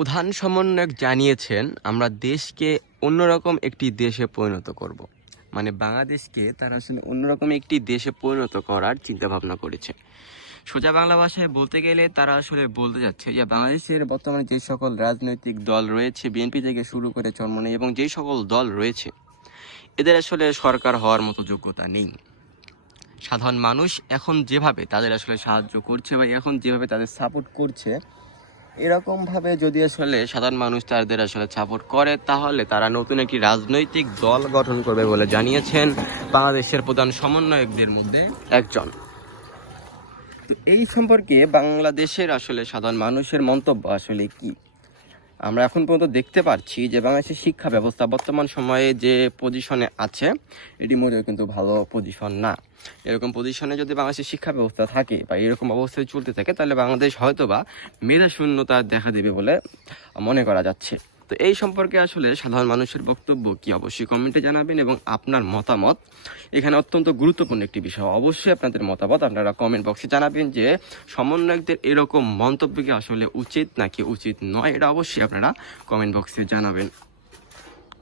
প্রধান সমন্বয়ক জানিয়েছেন আমরা দেশকে অন্যরকম একটি দেশে পরিণত করব। মানে বাংলাদেশকে তারা আসলে অন্যরকম একটি দেশে পরিণত করার চিন্তা ভাবনা করেছে। সোজা বাংলা ভাষায় বলতে গেলে তারা আসলে বলতে যাচ্ছে যে বাংলাদেশের বর্তমানে যে সকল রাজনৈতিক দল রয়েছে, বিএনপি থেকে শুরু করে চরমনাই এবং যেই সকল দল রয়েছে, এদের আসলে সরকার হওয়ার মতো যোগ্যতা নেই। সাধারণ মানুষ এখন যেভাবে তাদের আসলে সাহায্য করছে বা এখন যেভাবে তাদের সাপোর্ট করছে, এরকমভাবে যদি আসলে সাধারণ মানুষ তাদের আসলে সাপোর্ট করে, তাহলে তারা নতুন একটি রাজনৈতিক দল গঠন করবে বলে জানিয়েছেন বাংলাদেশের প্রধান সমন্বয়কদের মধ্যে একজন। তো এই সম্পর্কে বাংলাদেশের আসলে সাধারণ মানুষের মন্তব্য আসলে কি? আমরা এখন পর্যন্ত দেখতে পাচ্ছি যে বাংলাদেশের শিক্ষা ব্যবস্থা বর্তমান সময়ে যে পজিশনে আছে, এটি মোটেও কিন্তু ভালো পজিশন না। এরকম পজিশনে যদি বাংলাদেশের শিক্ষা ব্যবস্থা থাকে বা এরকম অবস্থায় চলতে থাকে, তাহলে বাংলাদেশ হয়তোবা মেধা শূন্যতা দেখা দেবে বলে মনে করা যাচ্ছে। তো এই সম্পর্কে আসলে সাধারণ মানুষের বক্তব্য কি, অবশ্যই কমেন্টে জানাবেন এবং আপনার মতামত এখানে অত্যন্ত গুরুত্বপূর্ণ একটি বিষয়। অবশ্যই আপনাদের মতামত আপনারা কমেন্ট বক্সে জানাবেন যে সমন্বয়কদের এরকম মন্তব্য কি আসলে উচিত নাকি উচিত নয়, এটা অবশ্যই আপনারা কমেন্ট বক্সে জানাবেন।